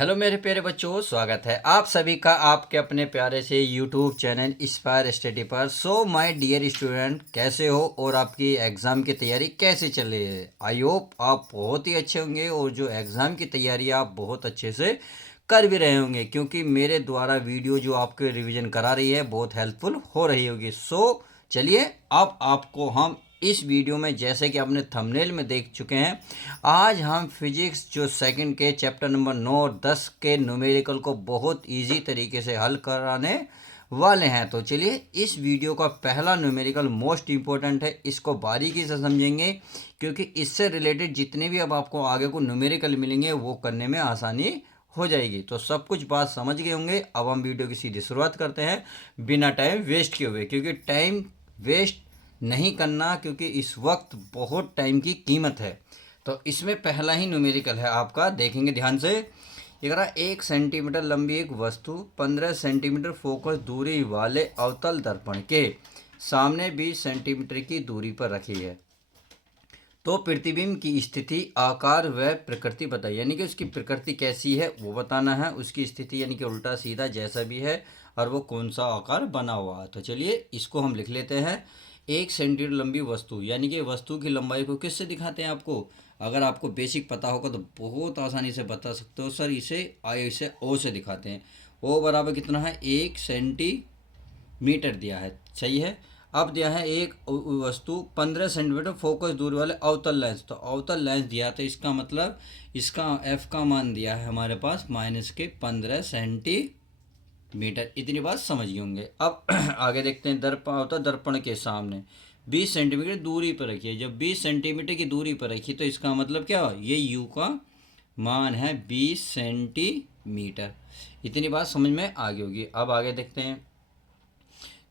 Hello मेरे प्यारे बच्चों, स्वागत है आप सभी का आपके अपने प्यारे से यूट्यूब चैनल इंस्पायर स्टडी पर। सो माय डियर स्टूडेंट, कैसे हो और आपकी एग्ज़ाम की तैयारी कैसे चल रही है। आई होप आप बहुत ही अच्छे होंगे और जो एग्ज़ाम की तैयारी आप बहुत अच्छे से कर भी रहे होंगे, क्योंकि मेरे द्वारा वीडियो जो आपके रिवीजन करा रही है बहुत हेल्पफुल हो रही होगी। सो चलिए अब आपको हम इस वीडियो में, जैसे कि आपने थंबनेल में देख चुके हैं, आज हम फिजिक्स जो सेकंड के चैप्टर नंबर 9 और 10 के न्यूमेरिकल को बहुत इजी तरीके से हल कराने वाले हैं। तो चलिए, इस वीडियो का पहला न्यूमेरिकल मोस्ट इम्पोर्टेंट है, इसको बारीकी से समझेंगे, क्योंकि इससे रिलेटेड जितने भी अब आपको आगे को न्यूमेरिकल मिलेंगे वो करने में आसानी हो जाएगी। तो सब कुछ बात समझ गए होंगे। अब हम वीडियो की सीधी शुरुआत करते हैं बिना टाइम वेस्ट किए हुए, क्योंकि टाइम वेस्ट नहीं करना, क्योंकि इस वक्त बहुत टाइम की कीमत है। तो इसमें पहला ही न्यूमेरिकल है आपका, देखेंगे ध्यान से। ये कह रहा 1 सेंटीमीटर लंबी एक वस्तु 15 सेंटीमीटर फोकस दूरी वाले अवतल दर्पण के सामने 20 सेंटीमीटर की दूरी पर रखी है। तो प्रतिबिंब की स्थिति, आकार व प्रकृति बताइए, यानी कि उसकी प्रकृति कैसी है वो बताना है, उसकी स्थिति यानी कि उल्टा सीधा जैसा भी है, और वो कौन सा आकार बना हुआ है। तो चलिए इसको हम लिख लेते हैं। 1 सेंटीमीटर लंबी वस्तु, यानी कि वस्तु की लंबाई को किससे दिखाते हैं आपको, अगर आपको बेसिक पता होगा तो बहुत आसानी से बता सकते हो। सर इसे आई से ओ से दिखाते हैं। ओ बराबर कितना है, 1 सेंटीमीटर दिया है, सही है। अब दिया है एक वस्तु 15 सेंटीमीटर फोकस दूरी वाले अवतल लेंस, तो अवतल लेंस दिया, तो इसका मतलब इसका एफ का मान दिया है हमारे पास -15 सेंटीमीटर। इतनी बात समझ गए होंगे। अब आगे देखते हैं। दर्पण, अवतल दर्पण के सामने 20 सेंटीमीटर दूरी पर रखिए। जब 20 सेंटीमीटर की दूरी पर रखी तो इसका मतलब क्या हुआ, ये यू का मान है 20 सेंटीमीटर। इतनी बात समझ में आ गई होगी। अब आगे देखते हैं।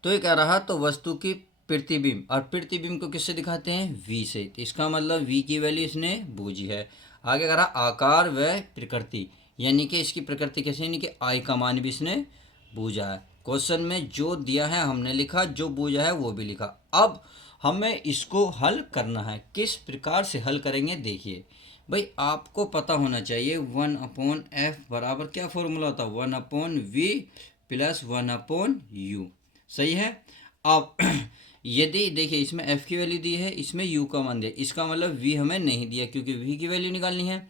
तो ये कह रहा, तो वस्तु की प्रतिबिंब, और प्रतिबिंब को किससे दिखाते हैं, v से, तो इसका मतलब v की वैल्यू इसने बूझी है। आगे कह रहा आकार व प्रकृति, यानी कि इसकी प्रकृति कैसे, यानी कि आई का मान भी इसने बूझा है। क्वेश्चन में जो दिया है हमने लिखा, जो बूझा है वो भी लिखा। अब हमें इसको हल करना है। किस प्रकार से हल करेंगे, देखिए भाई, आपको पता होना चाहिए 1/f बराबर क्या फॉर्मूला होता है, 1/v प्लस 1/u, सही है। अब यदि देखिए इसमें f की वैल्यू दी है, इसमें u का मान दिया, इसका मतलब v हमें नहीं दिया, क्योंकि v की वैल्यू निकालनी है।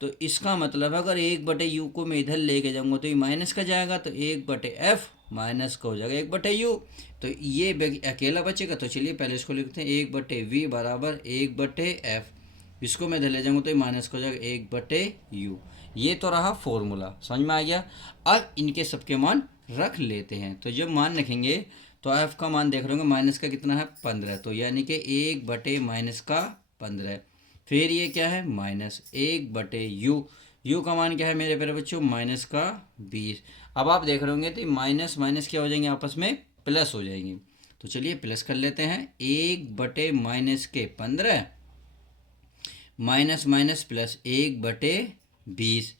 तो इसका मतलब अगर 1/u को मैं इधर लेके जाऊंगा तो ये माइनस का जाएगा, तो 1/f माइनस का हो जाएगा 1/u, तो ये अकेला बचेगा। तो चलिए पहले इसको लिखते हैं, 1/v बराबर 1/f, इसको मैं इधर ले जाऊंगा तो ये माइनस का हो जाएगा 1/u। ये तो रहा फॉर्मूला, समझ में आ गया। अब इनके सबके मान रख लेते हैं। तो जब मान रखेंगे तो एफ का मान देख रहे होंगे, माइनस का कितना है 15, तो यानी कि 1/-15। फिर ये क्या है, -1/u, यू का मान क्या है मेरे प्यारे बच्चों, -20। अब आप देख रहे होंगे तो माइनस माइनस क्या हो जाएंगे, आपस में प्लस हो जाएंगे। तो चलिए प्लस कर लेते हैं, 1/-15 माइनस माइनस प्लस 1/20।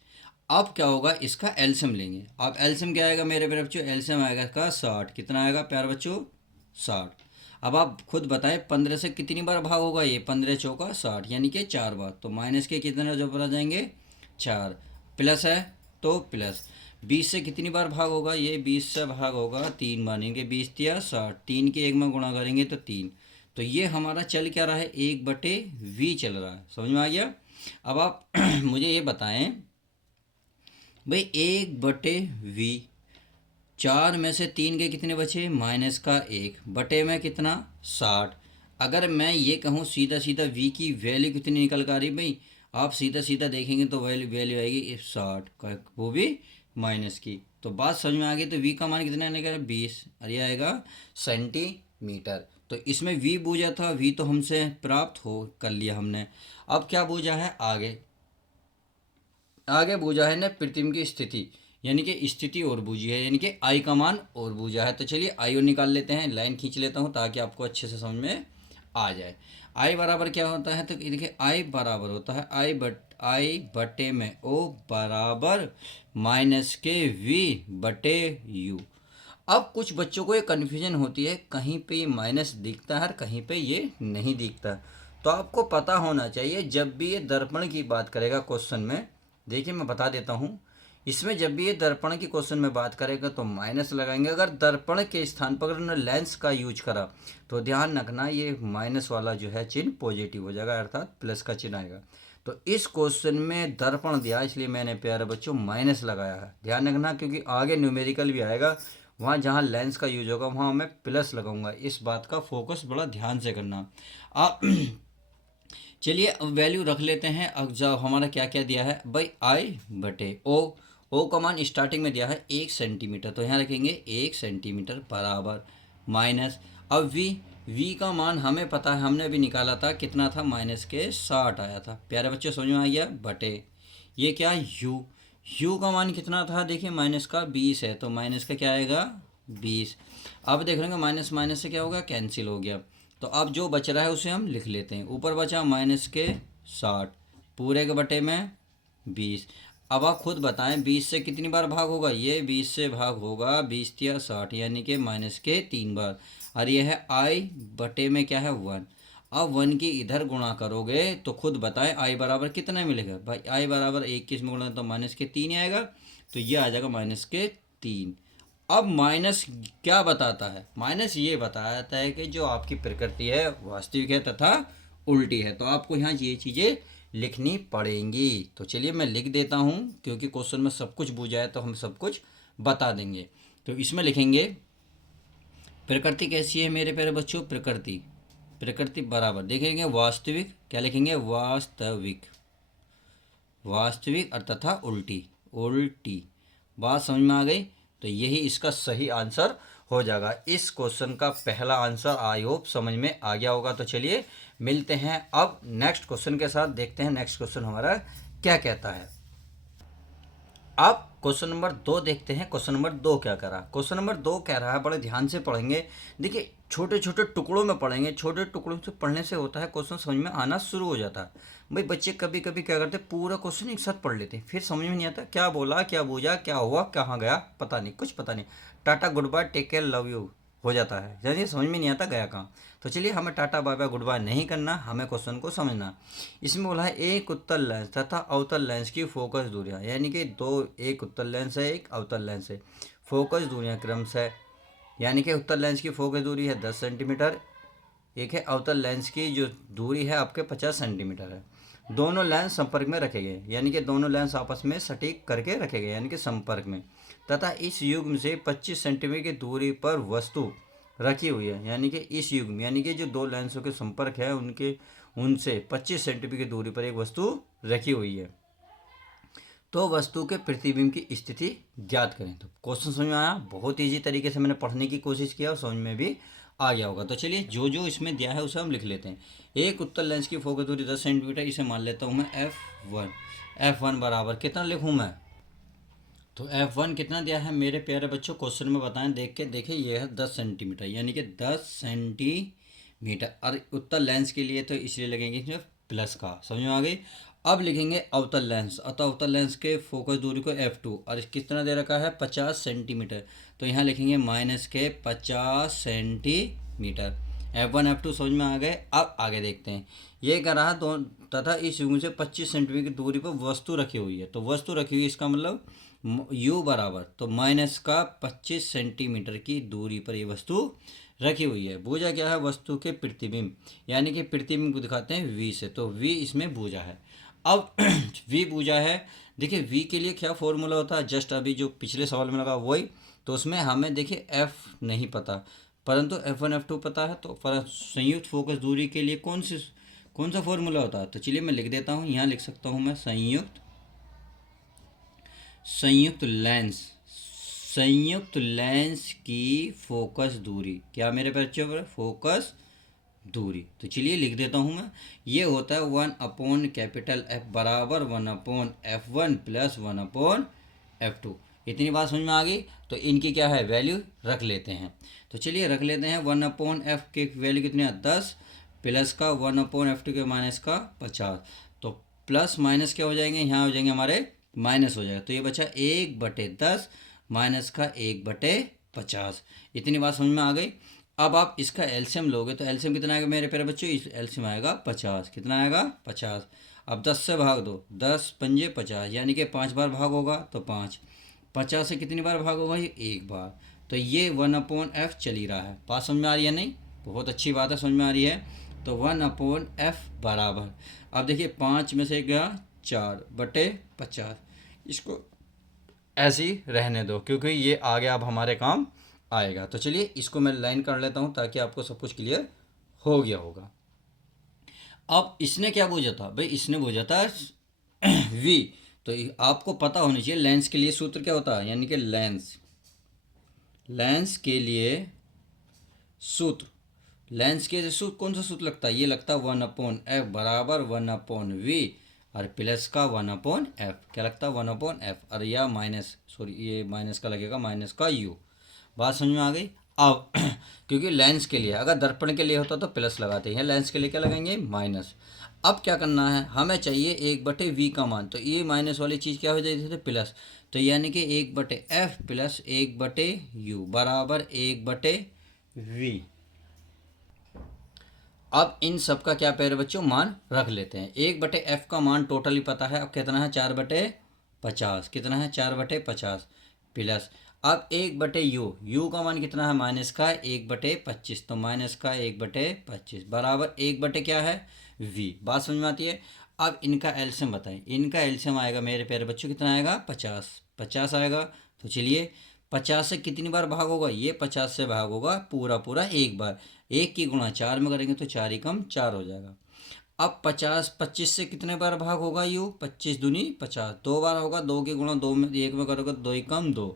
अब क्या होगा, इसका एलसीएम लेंगे। अब एलसीएम क्या आएगा मेरे प्यारे बच्चों, एलसीएम आएगा इसका 60। कितना आएगा प्यारे बच्चों, 60। अब आप खुद बताएं 15 से कितनी बार भाग होगा, ये 15 चौका 60, यानी कि 4 बार। तो माइनस के कितने जो आ जाएंगे, 4। प्लस है तो प्लस 20 से कितनी बार भाग होगा, ये 20 से भाग होगा 3 बार, यानी कि 20 या 60, 3 के 1 में गुणा करेंगे तो 3। तो ये हमारा चल क्या रहा है, 1/v चल रहा है, समझ में आ गया। अब आप मुझे ये बताएं भाई, 1/v, 4 में से 3 के कितने बचे, माइनस का 1, बटे में कितना 60। अगर मैं ये कहूँ सीधा सीधा v की वैल्यू कितनी निकल कर आ रही भाई, आप सीधा सीधा देखेंगे तो वैल्यू वैल्यू आएगी 60 का, वो भी माइनस की। तो बात समझ में आ गई। तो v का मान कितना निकला, 20, और ये आएगा सेंटीमीटर। तो इसमें v बूझा था, v तो हमसे प्राप्त हो कर लिया हमने। अब क्या बूझा है, आगे आगे बूझा है ना प्रतिबिंब की स्थिति, यानी कि स्थिति और बूझी है, यानी कि आई का मान और बूझा है। तो चलिए आई और निकाल लेते हैं, लाइन खींच लेता हूँ ताकि आपको अच्छे से समझ में आ जाए। आई बराबर क्या होता है, तो देखिए आई बराबर होता है आई बटे में ओ बराबर माइनस के वी बटे यू। अब कुछ बच्चों को ये कन्फ्यूजन होती है, कहीं पे ये माइनस दिखता है और कहीं पे ये नहीं दिखता। तो आपको पता होना चाहिए, जब भी ये दर्पण की बात करेगा क्वेश्चन में, देखिए मैं बता देता हूँ, इसमें जब भी ये दर्पण की क्वेश्चन में बात करेगा तो माइनस लगाएंगे, अगर दर्पण के स्थान पर अगर लेंस का यूज करा तो ध्यान रखना ये माइनस वाला जो है चिन्ह पॉजिटिव हो जाएगा, अर्थात प्लस का चिन्ह आएगा। तो इस क्वेश्चन में दर्पण दिया इसलिए मैंने प्यारे बच्चों माइनस लगाया है, ध्यान रखना, क्योंकि आगे न्यूमेरिकल भी आएगा वहाँ जहाँ लेंस का यूज होगा वहाँ मैं प्लस लगाऊंगा, इस बात का फोकस बड़ा ध्यान से करना। आप चलिए अब वैल्यू रख लेते हैं। अब जब हमारा क्या क्या दिया है भाई, आई बटे ओ का मान स्टार्टिंग में दिया है 1 सेंटीमीटर, तो यहाँ रखेंगे 1 सेंटीमीटर बराबर माइनस, अब वी का मान हमें पता है, हमने भी निकाला था, कितना था, -60 आया था। प्यारे बच्चे समझ में आ गया, बटे ये क्या, यू का मान कितना था, देखिए माइनस का 20 है, तो माइनस का क्या आएगा 20। अब देख लेंगे माइनस माइनस से क्या होगा, कैंसिल हो गया। तो अब जो बच रहा है उसे हम लिख लेते हैं, ऊपर बचा -60 पूरे के बटे में 20। अब आप खुद बताएं 20 से कितनी बार भाग होगा, ये 20 से भाग होगा 20 या 60, यानी कि -3 बार, और ये है आई बटे में क्या है 1। अब 1 की इधर गुणा करोगे तो खुद बताएं आई बराबर कितना मिलेगा भाई, आई बराबर 21 में गुणा तो -3 आएगा, तो ये आ जाएगा -3। अब माइनस क्या बताता है, माइनस ये बताता है कि जो आपकी प्रकृति है वास्तविक है तथा उल्टी है, तो आपको यहाँ ये चीज़ें लिखनी पड़ेंगी। तो चलिए मैं लिख देता हूँ, क्योंकि क्वेश्चन में सब कुछ पूछा है तो हम सब कुछ बता देंगे। तो इसमें लिखेंगे प्रकृति कैसी है मेरे प्यारे बच्चों, प्रकृति बराबर देखेंगे वास्तविक, क्या लिखेंगे वास्तविक और तथा उल्टी बात समझ में आ गई। तो यही इसका सही आंसर हो जाएगा। इस क्वेश्चन का पहला आंसर आई होप समझ में आ गया होगा। तो चलिए मिलते हैं अब नेक्स्ट क्वेश्चन के साथ, देखते हैं नेक्स्ट क्वेश्चन हमारा क्या कहता है। अब क्वेश्चन नंबर 2 देखते हैं, क्वेश्चन नंबर 2 क्या कह रहा है। क्वेश्चन नंबर 2 कह रहा है, बड़े ध्यान से पढ़ेंगे, देखिए छोटे छोटे टुकड़ों में पढ़ेंगे, छोटे टुकड़ों से पढ़ने से होता है क्वेश्चन समझ में आना शुरू हो जाता है। भाई बच्चे कभी कभी क्या करते, पूरा क्वेश्चन एक साथ पढ़ लेते, फिर समझ में नहीं आता क्या बोला क्या बूझा क्या हुआ कहाँ गया, पता नहीं, कुछ पता नहीं, tata goodbye take care love you हो जाता है, यानी समझ में नहीं आता गया कहाँ। तो चलिए हमें tata bye bye goodbye नहीं करना, हमें क्वेश्चन को समझना। इसमें बोला है एक उत्तल लेंस तथा अवतल लेंस की फोकस दूरियां, यानी कि एक उत्तल लेंस है एक अवतल लेंस है, फोकस दूरियां क्रमशः, यानी कि उत्तल लेंस की फोकस दूरी है 10 सेंटीमीटर, एक है अवतल लेंस की जो दूरी है आपके 50 सेंटीमीटर है। दोनों लेंस संपर्क में रखे गए, यानी कि दोनों लेंस आपस में सटीक करके रखे गए, यानी कि संपर्क में, तथा इस युग्म से 25 सेंटीमीटर की दूरी पर वस्तु रखी हुई है, यानी कि इस युग्म यानी कि जो दो लेंसों के संपर्क है उनसे 25 सेंटीमीटर की दूरी पर एक वस्तु रखी हुई है, तो वस्तु के प्रतिबिंब की स्थिति ज्ञात करें। तो क्वेश्चन समझ में आया, बहुत इजी तरीके से मैंने पढ़ने की कोशिश किया और समझ में भी आ गया होगा। तो चलिए जो जो इसमें दिया है उसे हम लिख लेते हैं। एक उत्तल लेंस की फोकस दूरी 10 सेंटीमीटर, इसे मान लेता हूँ मैं F1 बराबर कितना लिखूँ मैं, तो F1 कितना दिया है मेरे प्यारे बच्चों, क्वेश्चन में बताएं, देख के देखिए ये है 10 सेंटीमीटर, यानी कि 10 सेंटीमीटर, और उत्तल लेंस के लिए तो इसलिए लगेंगे इसमें प्लस का, समझ में आ गई। अब लिखेंगे अवतल लेंस, अतः अवतल लेंस के फोकस दूरी को F2, और कितना दे रखा है 50 सेंटीमीटर, तो यहाँ लिखेंगे -50 सेंटीमीटर। F1 F2 समझ में आ गए। अब आगे देखते हैं, ये कह रहा है तथा इस युग्म से 25 सेंटीमीटर की दूरी पर वस्तु रखी हुई है, तो वस्तु रखी हुई इसका मतलब U बराबर, तो माइनस का 25 सेंटीमीटर की दूरी पर ये वस्तु रखी हुई है। भुजा क्या है, वस्तु के प्रतिबिंब, यानी कि प्रतिबिंब को दिखाते हैं V से, तो V इसमें भुजा है। अब V भुजा है, देखिए V के लिए क्या फॉर्मूला होता है, जस्ट अभी जो पिछले सवाल में लगा वही, तो उसमें हमें देखिए F नहीं पता परंतु F1 F2 पता है, तो संयुक्त फोकस दूरी के लिए कौन सा फॉर्मूला होता है, तो चलिए मैं लिख देता हूँ, यहाँ लिख सकता हूँ मैं संयुक्त लेंस की फोकस दूरी, क्या मेरे बच्चों पर फोकस दूरी, तो चलिए लिख देता हूँ मैं, ये होता है 1/F बराबर 1/F1 प्लस 1/F2। इतनी बात समझ में आ गई। तो इनकी क्या है वैल्यू रख लेते हैं, तो चलिए रख लेते हैं। 1/F के वैल्यू कितनी है 10, प्लस का 1/F2 के माइनस का 50, तो प्लस माइनस क्या हो जाएंगे, यहाँ हो जाएंगे हमारे माइनस हो जाएगा, तो ये बचा 1/10 माइनस का 1/50। इतनी बात समझ में आ गई। अब आप इसका एलसीएम लोगे तो एलसीएम कितना आएगा मेरे प्यारे बच्चों, इस एलसीएम आएगा 50, कितना आएगा 50। अब 10 से भाग दो, 10 पंजे 50, यानी कि 5 बार भाग होगा तो 5, 50 से कितनी बार भाग होगा, ये एक बार। तो ये 1/f चल ही रहा है। बात समझ में आ रही है नहीं? बहुत अच्छी बात है, समझ में आ रही है। तो 1/f बराबर, अब देखिए 5 में से गया 4/50, इसको ऐसे ही रहने दो क्योंकि ये आगे अब हमारे काम आएगा। तो चलिए इसको मैं लाइन कर लेता हूँ ताकि आपको सब कुछ क्लियर हो गया होगा। अब इसने क्या पूछा था भाई, इसने पूछा था v। तो आपको पता होनी चाहिए लेंस के लिए सूत्र क्या होता है, यानी कि लेंस के लिए सूत्र, लेंस के सूत्र कौन सा सूत्र लगता है, ये लगता है 1/f बराबर 1/v और प्लस का 1/f, क्या लगता है 1/f, और या माइनस, सॉरी ये माइनस का लगेगा, माइनस का u। बात समझ में आ गई? अब क्योंकि लेंस के लिए, अगर दर्पण के लिए होता तो प्लस लगाते हैं, लेंस के लिए क्या लगाएंगे, माइनस। अब क्या करना है, हमें चाहिए 1/v का मान, तो ये माइनस वाली चीज़ क्या हो जाती है, प्लस। तो यानी कि 1/f प्लस 1/u बराबर 1/v। अब इन सब का क्या प्यारे बच्चों मान रख लेते हैं। 1/f का मान टोटली पता है, अब कितना है, 4/50, कितना है 4/50 प्लस, अब 1/u का मान कितना है, माइनस का 1/25, तो माइनस का 1/25 बराबर 1/ क्या है, v। बात समझ में आती है? अब इनका एलसीएम बताएं, इनका एलसीएम आएगा मेरे प्यारे बच्चों कितना आएगा, 50, 50 आएगा। तो चलिए 50 से कितनी बार भाग होगा, ये 50 से भाग होगा पूरा पूरा एक बार, एक की गुणा 4 में करेंगे तो 4 ही कम 4 हो जाएगा। अब 50 25 से कितने बार भाग होगा, यू 25 दूनी 50, दो बार होगा, दो की गुणा दो में एक में करोगे तो दो ही कम दो,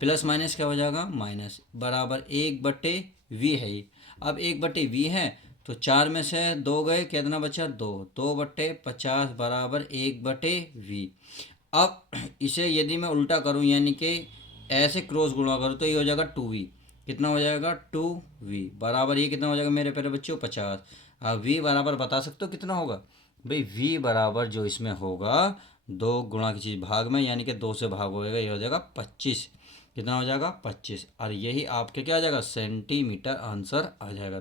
प्लस माइनस क्या हो जाएगा, माइनस बराबर 1/v है ये। अब 1/v है तो 4 में से दो गए, कितना बचा, 2, 2/50 बराबर 1/v। अब इसे यदि मैं उल्टा करूं यानी कि ऐसे क्रॉस गुणा करूं तो ये हो जाएगा 2v, कितना हो जाएगा 2v बराबर ये कितना हो जाएगा मेरे प्यारे बच्चों 50। अब v बराबर बता सकते हो कितना होगा भाई, v बराबर जो इसमें होगा, दो गुणा की चीज़ भाग में, यानी कि 2 से भाग होएगा, ये हो जाएगा 25, कितना हो जाएगा 25, और यही आपके क्या आ जाएगा, सेंटीमीटर आंसर आ जाएगा।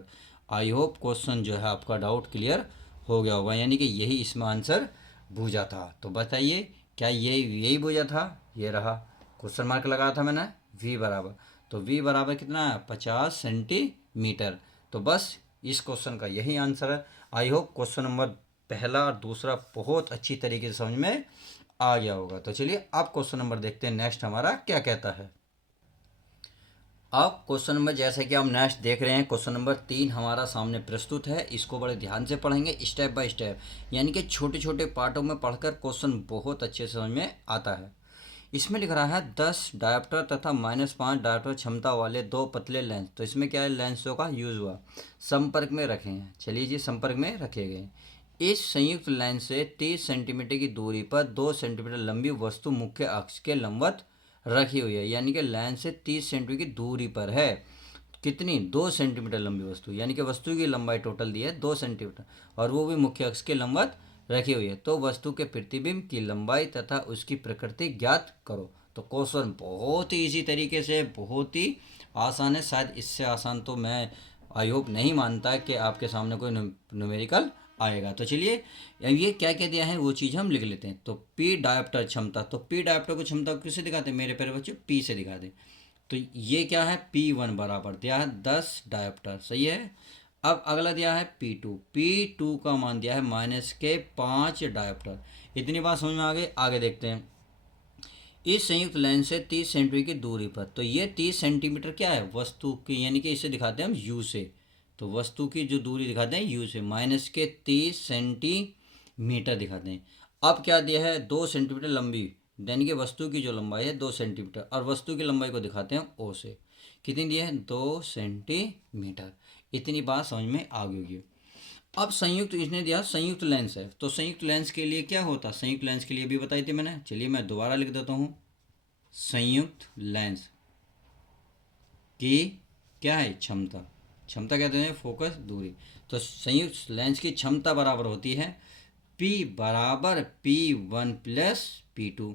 आई होप क्वेश्चन जो है आपका डाउट क्लियर हो गया होगा, यानी कि यही इसमें आंसर बूझा था। तो बताइए क्या ये यही बूझा था, ये रहा क्वेश्चन मार्क लगाया था मैंने, v बराबर, तो v बराबर कितना है 50 सेंटीमीटर। तो बस इस क्वेश्चन का यही आंसर है। आई होप क्वेश्चन नंबर पहला और दूसरा बहुत अच्छी तरीके से समझ में आ गया होगा। तो चलिए अब क्वेश्चन नंबर देखते हैं नेक्स्ट हमारा क्या कहता है। अब क्वेश्चन नंबर, जैसे कि हम नेक्स्ट देख रहे हैं, क्वेश्चन नंबर 3 हमारा सामने प्रस्तुत है। इसको बड़े ध्यान से पढ़ेंगे, स्टेप बाय स्टेप, यानी कि छोटे छोटे पार्टों में पढ़कर क्वेश्चन बहुत अच्छे से समझ में आता है। इसमें लिख रहा है 10 डायोप्टर तथा -5 डायोप्टर क्षमता वाले दो पतले लेंस, तो इसमें क्या है, लेंसों का यूज हुआ, संपर्क में रखे हैं। चलिए जी, संपर्क में रखे गए। इस संयुक्त लेंस से 30 सेंटीमीटर की दूरी पर 2 सेंटीमीटर लंबी वस्तु मुख्य अक्ष के लंबवत रखी हुई है, यानी कि लेंस से 30 सेंटीमीटर की दूरी पर है, कितनी, 2 सेंटीमीटर लंबी वस्तु, यानी कि वस्तु की लंबाई टोटल दी है 2 सेंटीमीटर, और वो भी मुख्य अक्ष के लंबवत रखी हुई है। तो वस्तु के प्रतिबिंब की लंबाई तथा उसकी प्रकृति ज्ञात करो। तो क्वेश्चन बहुत ही इजी तरीके से, बहुत ही आसान है, शायद इससे आसान तो मैं आई होप नहीं मानता कि आपके सामने कोई न्यूमेरिकल आएगा। तो चलिए ये क्या क्या दिया है वो चीज़ हम लिख लेते हैं। तो पी डायोप्टर क्षमता, तो पी डायोप्टर को क्षमता किससे दिखाते हैं मेरे प्यारे बच्चों, पी से दिखा दें। तो ये क्या है, P1 बराबर दिया है 10 डायोप्टर, सही है। अब अगला दिया है P2 का मान दिया है -5 डायोप्टर। इतनी बात समझ में आ गई, आगे देखते हैं। इस संयुक्त लेंस से 30 सेंटीमीटर की दूरी पर, तो ये 30 सेंटीमीटर क्या है, वस्तु की, यानी कि इसे दिखाते हैं हम U से, तो वस्तु की जो दूरी दिखाते हैं U से, -30 सेंटीमीटर दिखाते हैं। अब क्या दिया है, 2 सेंटीमीटर लंबी, यानी कि वस्तु की जो लंबाई है 2 सेंटीमीटर, और वस्तु की लंबाई को दिखाते हैं O से, कितनी दी है, 2 सेंटीमीटर। इतनी बात समझ में आ गई होगी। अब संयुक्त इसने दिया, संयुक्त लेंस है, तो संयुक्त लेंस के लिए क्या होता है, संयुक्त लेंस के लिए भी बताई थी मैंने, चलिए मैं दोबारा लिख देता हूँ। संयुक्त लेंस की क्या है, क्षमता, क्षमता कहते हैं फोकस दूरी। तो संयुक्त लेंस की क्षमता बराबर होती है P बराबर P1 प्लस P2।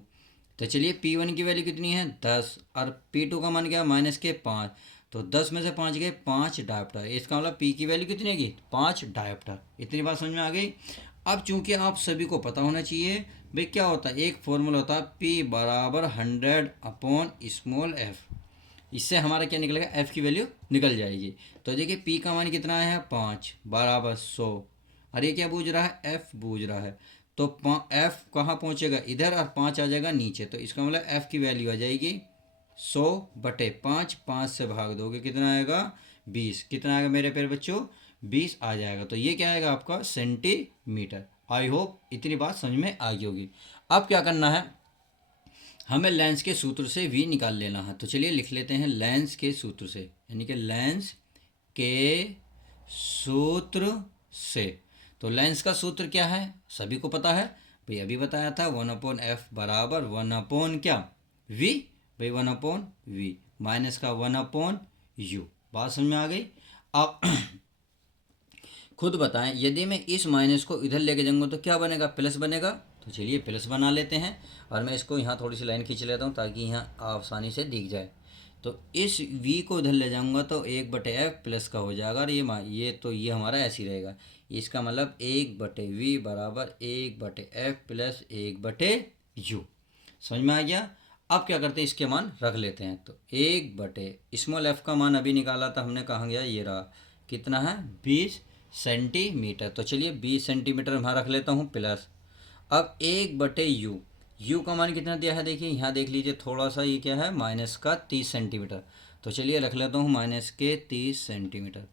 तो चलिए P1 की वैल्यू कितनी है 10, और P2 का मान क्या, -5, तो 10 में से 5 गए 5 डायोप्टर, इसका मतलब P की वैल्यू कितनी होगी 5 डायोप्टर। इतनी बात समझ में आ गई। अब चूंकि आप सभी को पता होना चाहिए भाई क्या होता है, एक फॉर्मूला होता है P बराबर 100/स्मॉल f। इससे हमारा क्या निकलेगा, f की वैल्यू निकल जाएगी। तो देखिए P का मान कितना है 5 बराबर 100। और ये क्या पूछ रहा है, f पूछ रहा है। तो f कहाँ पहुँचेगा, इधर, और 5 आ जाएगा नीचे। तो इसका मतलब f की वैल्यू आ जाएगी 100/5। 5 से भाग दोगे कितना आएगा, 20। कितना आएगा मेरे प्यारे बच्चों, 20 आ जाएगा। तो ये क्या आएगा आपका सेंटीमीटर। आई होप इतनी बात समझ में आ गई होगी। अब क्या करना है, हमें लेंस के सूत्र से v निकाल लेना है। तो चलिए लिख लेते हैं लेंस के सूत्र से, यानी कि लेंस के सूत्र से। तो लेंस का सूत्र क्या है, सभी को पता है भाई, अभी बताया था 1/f बराबर 1 क्या, v। भाई 1/v माइनस का 1/u। बात समझ में आ गई। अब खुद बताएं, यदि मैं इस माइनस को इधर लेके जाऊंगा तो क्या बनेगा, प्लस बनेगा। तो चलिए प्लस बना लेते हैं। और मैं इसको यहाँ थोड़ी सी लाइन खींच लेता हूँ ताकि यहाँ आसानी से दिख जाए। तो इस v को इधर ले जाऊंगा तो 1/f प्लस का हो जाएगा। और ये हमारा ऐसे ही रहेगा। इसका मतलब 1/v बराबर 1/f प्लस 1/u। समझ में आ गया। अब क्या करते हैं, इसके मान रख लेते हैं। तो 1/स्मॉल f का मान अभी निकाला था हमने, कहाँ गया, ये रहा। कितना है, 20 सेंटीमीटर। तो चलिए 20 सेंटीमीटर मैं रख लेता हूँ प्लस। अब 1/u, u का मान कितना दिया है, देखिए यहाँ देख लीजिए थोड़ा सा, ये क्या है, माइनस का 30 सेंटीमीटर। तो चलिए रख लेता हूँ माइनस के 30 सेंटीमीटर।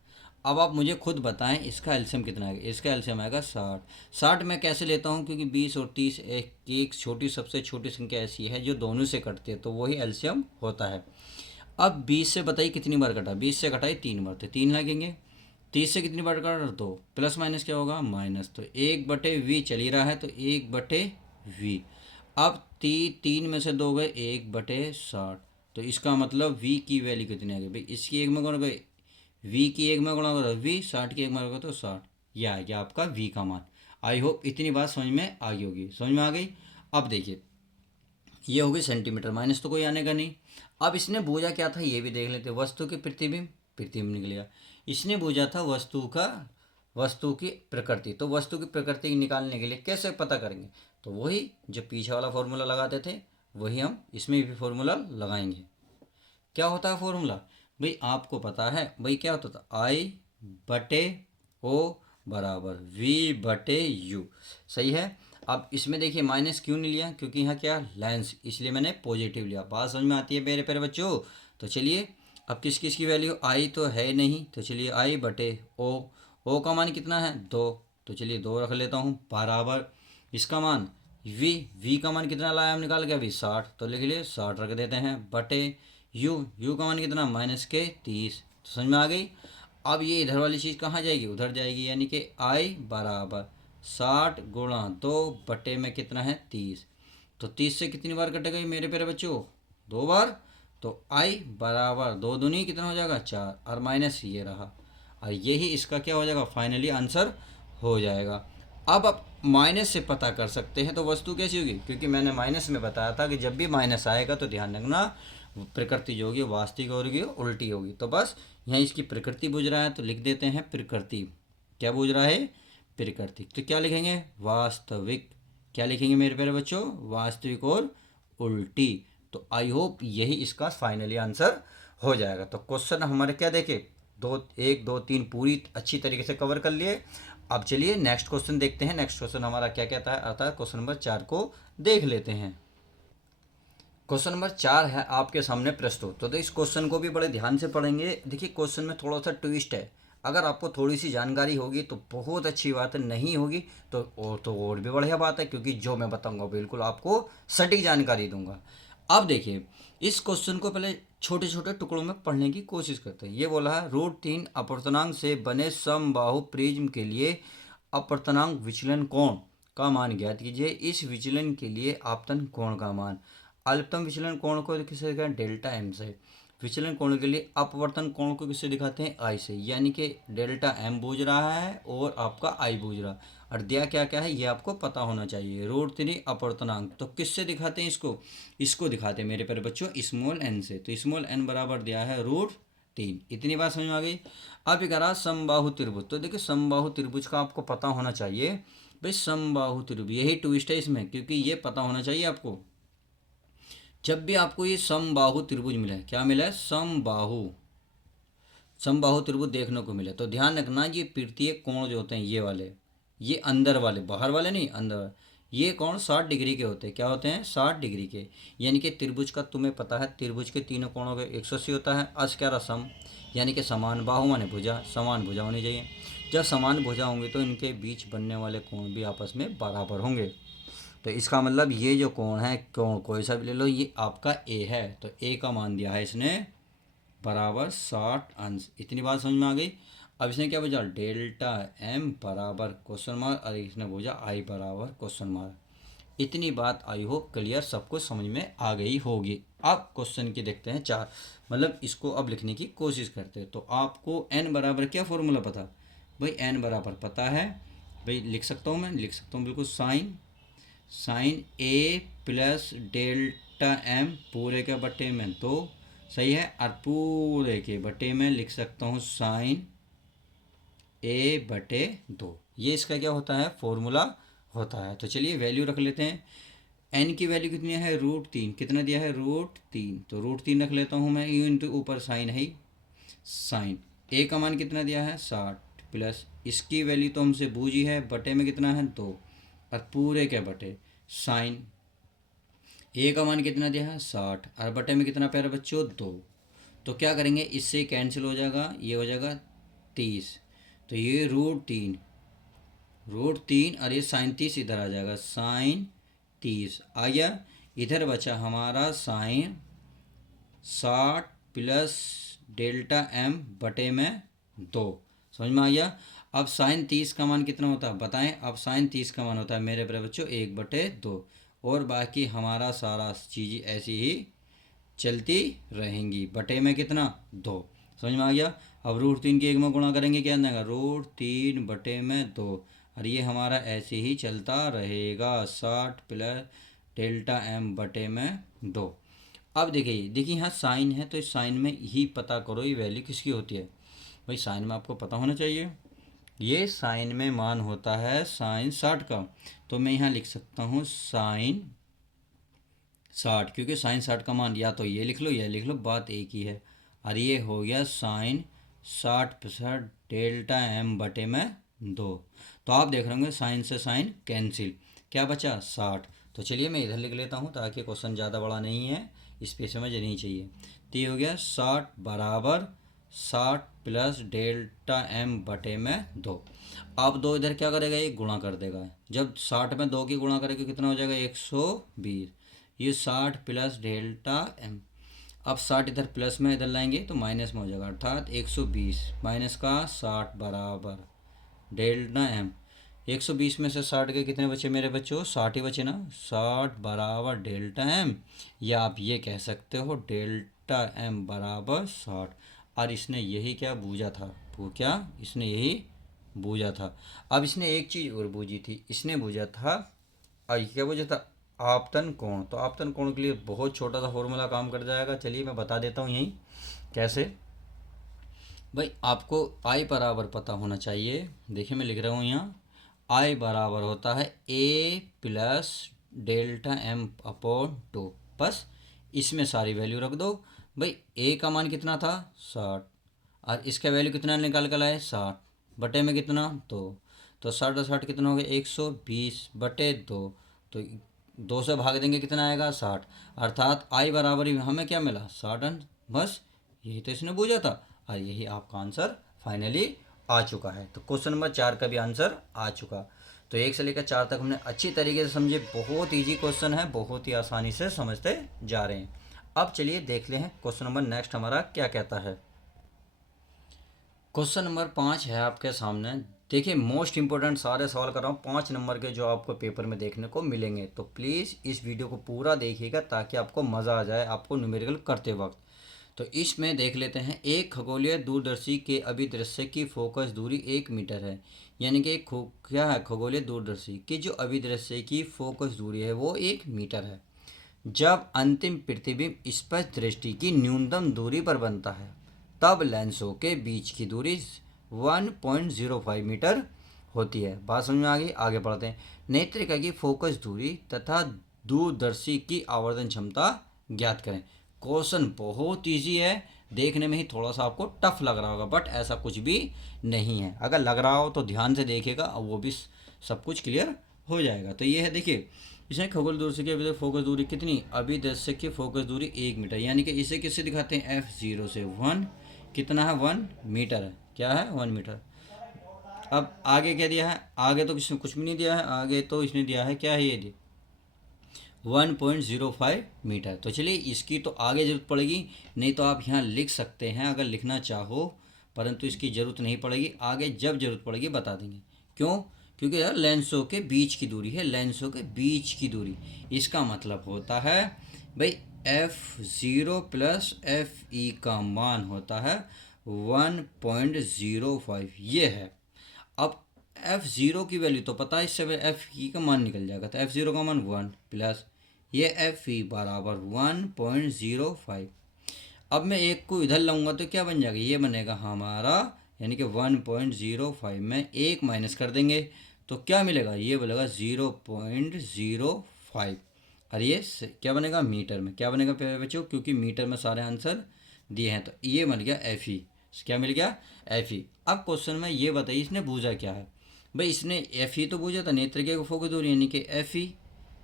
अब आप मुझे खुद बताएं इसका एलसीएम कितना आएगा। इसका एलसीएम आएगा 60। 60 मैं कैसे लेता हूँ, क्योंकि 20 और 30 एक छोटी, सबसे छोटी संख्या ऐसी है जो दोनों से कटती है, तो वही एलसीएम होता है। अब 20 से बताइए कितनी बार कटा, 20 से कटाई 3 बार, तो 3 लगेंगे। 30 से कितनी बार कटा, 2। प्लस माइनस क्या होगा, माइनस। तो 1/v चल ही रहा है, तो 1/v। अब 3 में से 2 गए, 1/60। तो इसका मतलब v की वैल्यू कितनी आ गई भाई, इसकी एक में गुणा गए, v की एक में गुणा करो v, 60 की एक में करो तो 60। यह आ गया आपका v का मान। आई होप इतनी बात समझ में आ गई होगी। समझ में आ गई। अब देखिए ये हो गई सेंटीमीटर, माइनस तो कोई आने का नहीं। अब इसने बूझा क्या था ये भी देख लेते। वस्तु की प्रतिबिंब, प्रतिबिंब निकल गया। इसने बूझा था वस्तु की प्रकृति। तो वस्तु की प्रकृति निकालने के लिए कैसे पता करेंगे, तो वही जो पीछे वाला फॉर्मूला लगाते थे वही हम इसमें भी फॉर्मूला लगाएंगे। क्या होता है फॉर्मूला, भाई आपको पता है भाई क्या होता था, I/O बराबर V/U। सही है। अब इसमें देखिए माइनस क्यों नहीं लिया, क्योंकि यहाँ क्या लेंस, इसलिए मैंने पॉजिटिव लिया। बात समझ में आती है मेरे प्यारे बच्चों। तो चलिए अब किस किस की वैल्यू, I तो है नहीं, तो चलिए I/O। O का मान कितना है, 2। तो चलिए 2 रख लेता हूँ बराबर इसका मान V का मान कितना लाया हम निकाल के अभी, 60। तो लिख लिए 60 रख देते हैं बटे U का मान कितना, माइनस के 30। तो समझ में आ गई। अब ये इधर वाली चीज़ कहाँ जाएगी, उधर जाएगी, यानी कि I बराबर 60 गुणा 2 बटे में कितना है 30। तो 30 से कितनी बार कटेगा ये मेरे प्यारे बच्चों, 2 बार। तो I बराबर 2 दूनी कितना हो जाएगा, 4, और माइनस ये रहा। और यही इसका क्या हो जाएगा, फाइनली आंसर हो जाएगा। अब आप माइनस से पता कर सकते हैं तो वस्तु कैसी होगी, क्योंकि मैंने माइनस में बताया था कि जब भी माइनस आएगा तो ध्यान रखना प्रकृति जो होगी वास्तविक होगी, उल्टी होगी। तो बस यहाँ इसकी प्रकृति बूझ रहा है तो लिख देते हैं प्रकृति। क्या बूझ रहा है, प्रकृति। तो क्या लिखेंगे, वास्तविक। क्या लिखेंगे मेरे प्यारे बच्चों, वास्तविक और उल्टी। तो आई होप यही इसका फाइनली आंसर हो जाएगा। तो क्वेश्चन हमारे क्या देखे, 1 2 3 पूरी अच्छी तरीके से कवर कर लिए। अब चलिए नेक्स्ट क्वेश्चन देखते हैं। नेक्स्ट क्वेश्चन हमारा क्या कहता है, अर्थात क्वेश्चन नंबर 4 को देख लेते हैं। क्वेश्चन नंबर 4 है आपके सामने प्रस्तुत। तो इस क्वेश्चन को भी बड़े ध्यान से पढ़ेंगे। देखिए क्वेश्चन में थोड़ा सा ट्विस्ट है। अगर आपको थोड़ी सी जानकारी होगी तो बहुत अच्छी बात है, नहीं होगी तो और भी बढ़िया बात है, क्योंकि जो मैं बताऊंगा बिल्कुल आपको सटीक जानकारी दूंगा। अब देखिए इस क्वेश्चन को पहले छोटे छोटे टुकड़ों में पढ़ने की कोशिश करते हैं। ये बोला है √3 अपवर्तनांक से बने समबाहु प्रिज्म के लिए अपवर्तनांक विचलन कोण का मान ज्ञात कीजिए। इस विचलन के लिए आपतन कोण का मान। अल्पतम विचलन कोण को किससे दिखाते हैं, डेल्टा एम से। विचलन कोण के लिए अपवर्तन कोण को किससे दिखाते हैं, आई से। यानी कि डेल्टा एम बूझ रहा है और आपका आई बूझ रहा है। और दिया क्या क्या है ये आपको पता होना चाहिए। √3 अपवर्तनांक तो किससे दिखाते हैं इसको दिखाते हैं मेरे प्यारे बच्चों स्मॉल एन से। तो स्मॉल एन बराबर दिया है √3। इतनी बात समझ में आ गई। अब ये कह रहा समबाहु त्रिभुज। तो देखिए समबाहु त्रिभुज का आपको पता होना चाहिए भाई समबाहु त्रिभुज, यही ट्विस्ट है इसमें, क्योंकि ये पता होना चाहिए आपको। जब भी आपको ये समबाहु त्रिभुज मिले, क्या मिला है, समबाहु त्रिभुज देखने को मिले, तो ध्यान रखना ये तृतीय कोण जो होते हैं ये वाले, ये अंदर वाले, बाहर वाले नहीं, अंदर वाले, ये कोण 60 डिग्री के होते हैं। क्या होते हैं, 60 डिग्री के। यानी कि त्रिभुज का तुम्हें पता है, त्रिभुज के तीनों कोणों के 180 होता है। अस क्या रहा, सम, यानी कि समान बाहु माने भुजा, समान भुजा होनी चाहिए। जब समान भुजा होंगी तो इनके बीच बनने वाले कोण भी आपस में बराबर होंगे। तो इसका मतलब ये जो कोण है, कोण कोई सा भी ले लो, ये आपका ए है, तो ए का मान दिया है इसने बराबर 60 अंश। इतनी बात समझ में आ गई। अब इसने क्या बोला, डेल्टा एम बराबर क्वेश्चन मार्क, और इसने बोला आई बराबर क्वेश्चन मार्क। इतनी बात आई हो क्लियर, सबको समझ में आ गई होगी। अब क्वेश्चन की देखते हैं 4, मतलब इसको अब लिखने की कोशिश करते हैं। तो आपको एन बराबर क्या फॉर्मूला पता, भाई एन बराबर पता है, भाई लिख सकता हूँ, मैं लिख सकता हूँ बिल्कुल, साइन ए प्लस डेल्टा एम पूरे के बटे में 2, सही है। और पूरे के बटे में लिख सकता हूँ साइन ए बटे 2, ये इसका क्या होता है, फॉर्मूला होता है। तो चलिए वैल्यू रख लेते हैं। एन की वैल्यू कितनी है, √3, कितना दिया है, √3, तो √3 रख लेता हूँ मैं, इंटू ऊपर साइन है, साइन ए का मान कितना दिया है 60, प्लस इसकी वैल्यू तो हमसे बूझी है, बटे में कितना है 2, और पूरे के बटे साइन ए का मान कितना दिया है 60, और बटे में कितना प्यारा बच्चों 2। तो क्या करेंगे, इससे कैंसिल हो जाएगा, ये हो जाएगा 30, तो ये √3 और ये साइन 30 इधर आ जाएगा, साइन 30 आ गया। इधर बचा हमारा साइन 60 प्लस डेल्टा एम बटे में 2, समझ में आ गया। अब साइन 30 का मान कितना होता है बताएं, अब साइन 30 का मान होता है मेरे प्यारे बच्चों 1/2, और बाकी हमारा सारा चीज़ ऐसी ही चलती रहेंगी, बटे में कितना 2, समझ में आ गया। अब √3 के 1 में गुणा करेंगे, क्या आएगा, √3 बटे में 2, और ये हमारा ऐसे ही चलता रहेगा, 60 प्लस डेल्टा एम बटे में 2। अब देखिए यहाँ साइन है, तो इस साइन में ही पता करो ये वैल्यू किसकी होती है, भाई साइन में आपको पता होना चाहिए। ये साइन में मान होता है साइन 60 का, तो मैं यहाँ लिख सकता हूँ साइन 60, क्योंकि साइन 60 का मान या तो ये लिख लो या लिख लो, बात एक ही है। और ये हो गया साइन 60 प्लस डेल्टा एम बटे में 2। तो आप देख रहे होंगे साइन से साइन कैंसिल, क्या बचा 60। तो चलिए मैं इधर लिख लेता हूँ ताकि क्वेश्चन ज़्यादा बड़ा नहीं है, इस पे समझ नहीं चाहिए। तो ये हो गया 60 बराबर 60 प्लस डेल्टा एम बटे में 2। अब 2 इधर क्या करेगा, ये गुणा कर देगा, जब 60 में 2 की गुणा करेगा कितना हो जाएगा 120, ये 60 प्लस डेल्टा एम। अब 60 इधर प्लस में इधर लाएंगे तो माइनस में हो जाएगा, अर्थात 120 माइनस का 60 बराबर डेल्टा एम। 120 में से 60 के कितने बचे मेरे बच्चों, 60 ही बचे ना, 60 बराबर डेल्टा एम, या आप ये कह सकते हो डेल्टा एम बराबर 60। और इसने यही क्या बूझा था, वो क्या इसने यही बूझा था। अब इसने एक चीज़ और बूझी थी, इसने बूझा था, और क्या बूझा था, आपतन कोण। तो आपतन कोण के लिए बहुत छोटा सा फॉर्मूला काम कर जाएगा, चलिए मैं बता देता हूँ यहीं कैसे। भाई आपको आई बराबर पता होना चाहिए, देखिए मैं लिख रहा हूँ यहाँ, आई बराबर होता है ए प्लस डेल्टा एम अपॉन 2, बस इसमें सारी वैल्यू रख दो। भाई ए का मान कितना था 60, और इसका वैल्यू कितना निकाल कर लाए 60, बटे में कितना 2, तो 60 और 60 कितना हो गया 120 बटे 2, तो 2 से भाग देंगे कितना आएगा 60, अर्थात आई बराबर ही हमें क्या मिला 60 अंश। बस यही तो इसने पूछा था, और यही आपका आंसर फाइनली आ चुका है। तो क्वेश्चन नंबर 4 का भी आंसर आ चुका। तो 1 से लेकर 4 तक हमने अच्छी तरीके से समझे, बहुत ईजी क्वेश्चन है, बहुत ही आसानी से समझते जा रहे हैं। अब चलिए देख ले हैं क्वेश्चन नंबर नेक्स्ट हमारा क्या कहता है। क्वेश्चन नंबर 5 है आपके सामने। देखिए मोस्ट इंपॉर्टेंट सारे सवाल कर रहा हूँ, 5 नंबर के जो आपको पेपर में देखने को मिलेंगे, तो प्लीज़ इस वीडियो को पूरा देखिएगा ताकि आपको मज़ा आ जाए आपको न्यूमेरिकल करते वक्त। तो इसमें देख लेते हैं, एक खगोलीय दूरदर्शी के अभिदृश्य की फोकस दूरी 1 मीटर है, यानी कि क्या है, खगोलीय दूरदर्शी की जो अभिदृश्य की फोकस दूरी है वो 1 मीटर है। जब अंतिम प्रतिबिंब स्पष्ट दृष्टि की न्यूनतम दूरी पर बनता है, तब लेंसों के बीच की दूरी 1.05 मीटर होती है। बात समझ में आ गई? आगे पढ़ते हैं। नेत्रिका की फोकस दूरी तथा दूरदर्शी की आवर्धन क्षमता ज्ञात करें। क्वेश्चन बहुत इजी है, देखने में ही थोड़ा सा आपको टफ लग रहा होगा, बट ऐसा कुछ भी नहीं है। अगर लग रहा हो तो ध्यान से देखिएगा और वो भी सब कुछ क्लियर हो जाएगा। तो ये है, देखिए इसमें खगोल दूरदर्शी की अभी तक फोकस दूरी कितनी, अभी दर्शक की फोकस दूरी 1 मीटर, यानी कि इसे किससे दिखाते हैं, F0 से। 1 कितना है, 1 मीटर है। क्या है, 1 मीटर। अब आगे क्या दिया है, आगे तो किसने कुछ भी नहीं दिया है, आगे तो इसने दिया है क्या है, ये 1.05 मीटर। तो चलिए इसकी तो आगे ज़रूरत पड़ेगी, नहीं तो आप यहाँ लिख सकते हैं अगर लिखना चाहो, परंतु इसकी ज़रूरत नहीं पड़ेगी, आगे जब ज़रूरत पड़ेगी बता देंगे। क्यों? क्योंकि यार लेंसों के बीच की दूरी है, लेंसों के बीच की दूरी। इसका मतलब होता है भाई F0 प्लस FE का मान होता है 1.05, ये है। अब F0 की वैल्यू तो पता है, इससे FE का मान निकल जाएगा, तो F0 का मान 1 प्लस ये FE बराबर 1.05। अब मैं एक को इधर लाऊंगा तो क्या बन जाएगा, ये बनेगा हमारा, यानी कि 1.05 में एक माइनस कर देंगे तो क्या मिलेगा, ये बोलेगा 0.05। और ये क्या बनेगा, मीटर में। क्या बनेगा प्यारे बच्चों, क्योंकि मीटर में सारे आंसर दिए हैं, तो ये बन गया FE। क्या मिल गया, FE। अब क्वेश्चन में ये बताइए इसने बूझा क्या है। भाई इसने FE तो बूझा था, नेत्रिका को फोकस दूरी यानी कि FE,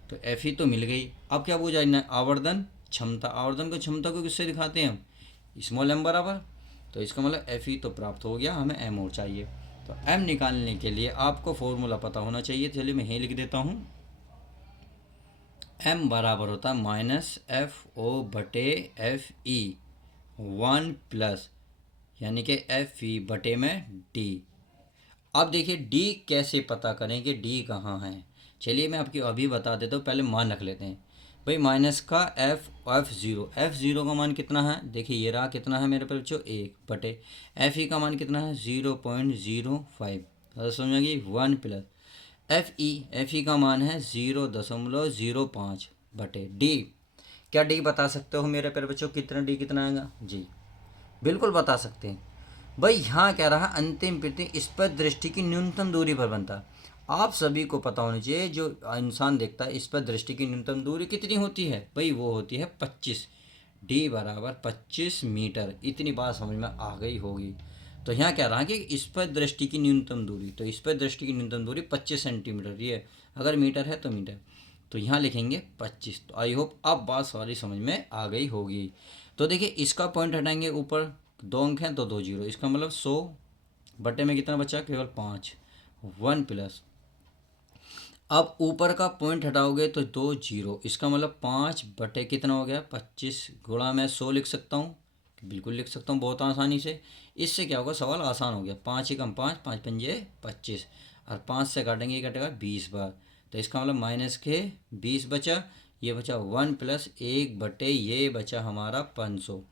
तो FE तो मिल गई। अब क्या बूझा इन्हें, आवर्धन क्षमता। आवर्धन को क्षमता को किससे दिखाते हैं हम, स्मॉल m बराबर। तो इसका मतलब FE तो प्राप्त हो गया, हमें m और चाहिए। तो m निकालने के लिए आपको फॉर्मूला पता होना चाहिए, चलिए मैं यही लिख देता हूँ। m बराबर होता है -FO/FE 1 प्लस, यानी कि FE बटे में D। अब देखिए D कैसे पता करें कि D कहाँ है, चलिए मैं आपको अभी बता देता हूँ, पहले मान रख लेते हैं। भाई माइनस का F0 का मान कितना है, देखिए ये रहा, कितना है मेरे पर बच्चों, 1 बटे FE का मान कितना है 0.05, समझ गई, 1 प्लस FE का मान है 0.05 बटे D। क्या D बता सकते हो मेरे प्यारे बच्चों, कितना D कितना आएगा, जी बिल्कुल बता सकते हैं। भाई यहाँ क्या रहा, अंतिम प्रति इस पर दृष्टि की न्यूनतम दूरी पर बनता है। आप सभी को पता होना चाहिए, जो इंसान देखता है इस पर दृष्टि की न्यूनतम दूरी कितनी होती है, भाई वो होती है 25, D बराबर 25 मीटर। इतनी बात समझ में आ गई होगी। तो यहाँ क्या रहा कि इस पर दृष्टि की न्यूनतम दूरी, तो इस पर दृष्टि की न्यूनतम दूरी 25 सेंटीमीटर, ये अगर मीटर है तो मीटर, तो यहाँ लिखेंगे 25। तो आई होप अब बात सारी समझ में आ गई होगी। तो देखिए इसका पॉइंट हटाएंगे, ऊपर 2 अंक हैं तो 2 जीरो, इसका मतलब 100 बटे में कितना बचा, केवल 5, 1 प्लस। अब ऊपर का पॉइंट हटाओगे तो 2 जीरो, इसका मतलब 5 बटे कितना हो गया, 25 गुणा में 100 लिख सकता हूँ, बिल्कुल लिख सकता हूँ बहुत आसानी से। इससे क्या होगा, सवाल आसान हो गया। 5 ही कम 5, 5 पंजे 25, और 5 से काटेंगे, ये कटेगा 20 बार, तो इसका मतलब माइनस के 20 बचा, ये बचा 1 प्लस 1 बटे ये बचा हमारा 500,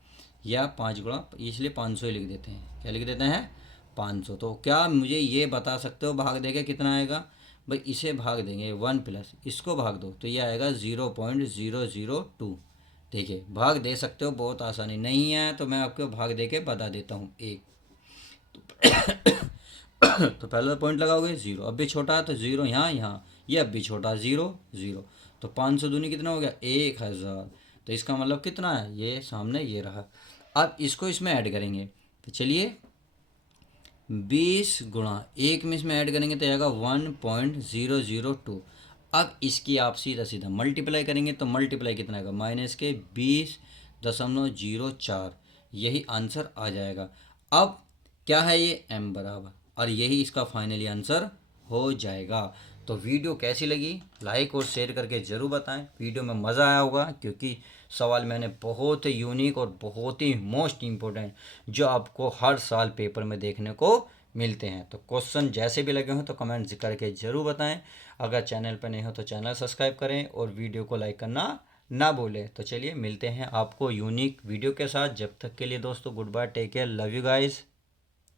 या 5 गुणा, इसलिए 500 ही लिख देते हैं। क्या लिख देते हैं, 500। तो क्या मुझे ये बता सकते हो भाग देके कितना आएगा, भाई इसे भाग देंगे 1 प्लस, इसको भाग दो तो ये आएगा 0.002। देखिए भाग दे सकते हो, बहुत आसानी, नहीं है तो मैं आपको भाग दे के बता देता हूँ। एक तो पहले पॉइंट लगाओगे 0, अब भी छोटा है तो 0 यहाँ, ये अब भी छोटा, 0 0, तो 500 दूनी कितना हो गया, 1000। तो इसका मतलब कितना है, ये सामने ये रहा। अब इसको इसमें ऐड करेंगे, तो चलिए 20 गुणा 1 में इसमें ऐड करेंगे तो आएगा 1.002। अब इसकी आप सीधा सीधा मल्टीप्लाई करेंगे तो मल्टीप्लाई कितना आएगा, माइनस के 20.04, यही आंसर आ जाएगा। अब क्या है ये, m बराबर, और यही इसका फाइनली आंसर हो जाएगा। तो वीडियो कैसी लगी, लाइक और शेयर करके ज़रूर बताएं। वीडियो में मज़ा आया होगा, क्योंकि सवाल मैंने बहुत ही यूनिक और बहुत ही मोस्ट इम्पोर्टेंट जो आपको हर साल पेपर में देखने को मिलते हैं। तो क्वेश्चन जैसे भी लगे हों तो कमेंट्स करके ज़रूर बताएं। अगर चैनल पर नहीं हो तो चैनल सब्सक्राइब करें और वीडियो को लाइक करना ना भूलें। तो चलिए मिलते हैं आपको यूनिक वीडियो के साथ, जब तक के लिए दोस्तों goodbye, take care, love you guys.